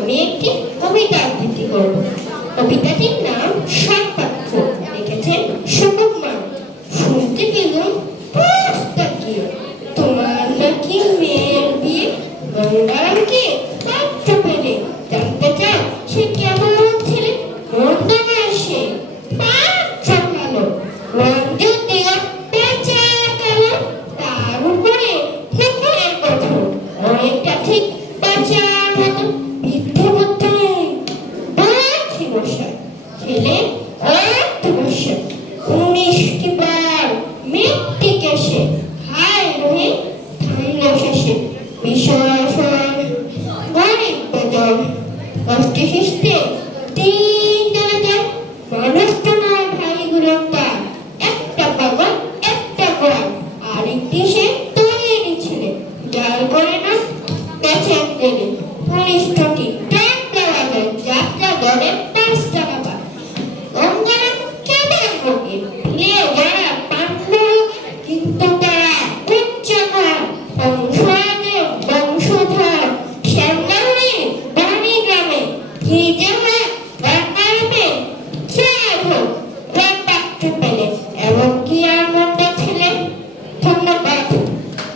আমি একটি কবিতা আবৃত্তি করব। কবিতাটির নাম সাতপাত্র, লিখেছেন সুকুমার। শুনতে পেলাম প্রস্তাবীয়, তোমার নাকি মেয়ের বিয়ে, গঙ্গারামকে পাত্র পেলে জানতে চাও সে কেমন ছেলে, মন্দ বয়সে পাত্র ভালো, যদিও বেঁচে গেল, তার উপরে মুখের গঠন অনেকটা ঠিক বাঁচার মতো। বৃদ্ধ বুদ্ধি বলছি মশাই, ছেলে অর্থবশ্যক 19টি বার মেট্রিক এসে হায় রহে ঠান্ডা শেষে বিষয় গরিব বেদন কষ্টে শিষ্টে দিন চলে যায়। মানুষ তো নয় ভাইগুলো তার, একটা পাগল একটা গোয়াল, আরেকটি সে তৈরি ছেলে, জাল করে না বেচেন দেবে 19টি ট্রেন দেওয়া যায়, যাত্রা দরে